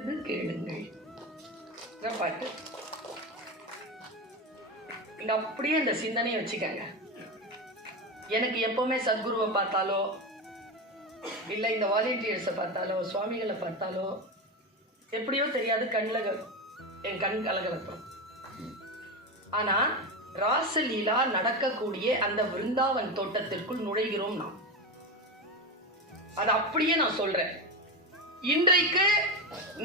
இது கேளுங்கள் பாட்டு. இங்க அப்படியே இந்த சிந்தனையை வச்சுக்கங்க. எனக்கு எப்பவுமே சத்குருவை பார்த்தாலோ இல்லை இந்த வாலண்டியர்ஸை பார்த்தாலோ சுவாமிகளை பார்த்தாலோ எப்படியோ தெரியாது, என் கண் கலகலப்போம். ஆனா ராசலீலா நடக்கக்கூடிய அந்த விருந்தாவன் தோட்டத்திற்குள் நுழைகிறோம் நாம். அது அப்படியே நான் சொல்றேன். இன்றைக்கு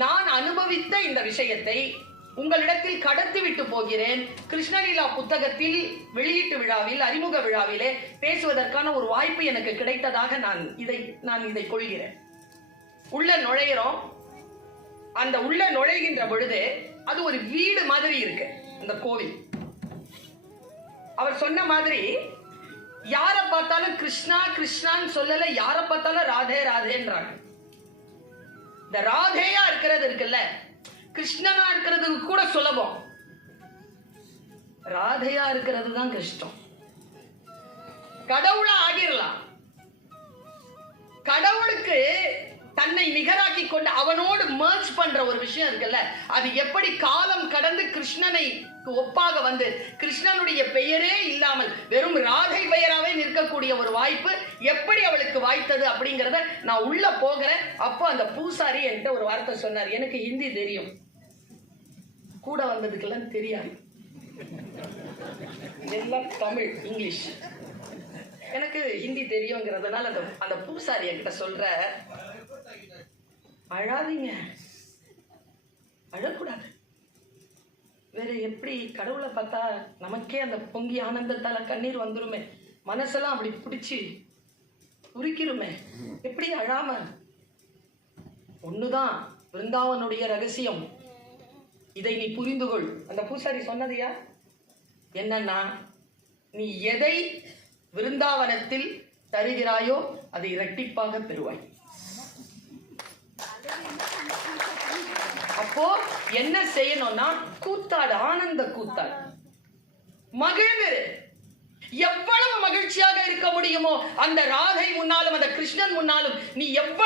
நான் அனுபவித்த இந்த விஷயத்தை உங்களிடத்தில் கடத்தி விட்டு போகிறேன். கிருஷ்ணலீலா புத்தகத்தில் வெளியீட்டு விழாவில், அறிமுக விழாவிலே பேசுவதற்கான ஒரு வாய்ப்பு எனக்கு கிடைத்ததாக நான் இதை கொள்கிறேன். உள்ள நுழைகிறோம். அந்த உள்ள நுழைகின்ற பொழுது அது ஒரு வீடு மாதிரி இருக்கு அந்த கோவில். அவர் சொன்ன மாதிரி யாரை பார்த்தாலும் கிருஷ்ணா கிருஷ்ணான்னு சொல்லல, யாரை பார்த்தாலும் ராதே ராதேன்றாங்க. இந்த ராதேயா இருக்கிறது இருக்குல்ல, கிருஷ்ணனா இருக்கிறது கூட சுலபம், ராதையா இருக்கிறது தான் கஷ்டம். கடவுளா ஆகிரலாம். கடவுளுக்கு தன்னை நிகராக்கி கொண்டு அவனோடு மர்ஜ் பண்ற ஒரு விஷயம் இருக்குல்ல, அது எப்படி காலம் கடந்து கிருஷ்ணனை ஒப்பாக வந்து கிருஷ்ணனுடைய பெயரே இல்லாமல் வெறும் ராதை பெயராவே நிற்கக்கூடிய ஒரு வாய்ப்பு எப்படி அவளுக்கு வாய்த்தது அப்படிங்கிறத நான் உள்ள போகிறேன். அப்போ அந்த பூசாரி என்கிட்ட ஒரு வார்த்தை சொன்னார். எனக்கு ஹிந்தி தெரியும், கூட வந்ததுக்கெல்லாம் தெரியாது, எல்லாம் தமிழ் இங்கிலீஷ். எனக்கு ஹிந்தி தெரியுங்கிறதுனால அந்த பூசாரி என்கிட்ட சொல்ற, அழாதீங்க, அழக்கூடாது. வேற எப்படி? கடவுளை பார்த்தா நமக்கே அந்த பொங்கி ஆனந்தத்தால கண்ணீர் வந்துருமே, மனசெல்லாம் அப்படி பிடிச்சி உரிக்கிறோமே, எப்படி அழாம? ஒண்ணுதான் விருந்தாவனுடைய ரகசியம், இதை நீ புரிந்து கொள். அந்த பூசாரி சொன்னதையா என்னன்னா, நீ எதை விருந்தாவனத்தில் தருகிறாயோ அதை இரட்டிப்பாக பெறுவாய். அப்போ என்ன செய்யணும்னா, கூத்தாடு, ஆனந்த கூத்தாடு, மகிழ்வு. எவ்வளவு மகிழ்ச்சியாக இருக்க முடியுமோ அந்த ராதை முன்னாலும் அந்த கிருஷ்ணன் முன்னாலும் நீ எவ்வளவு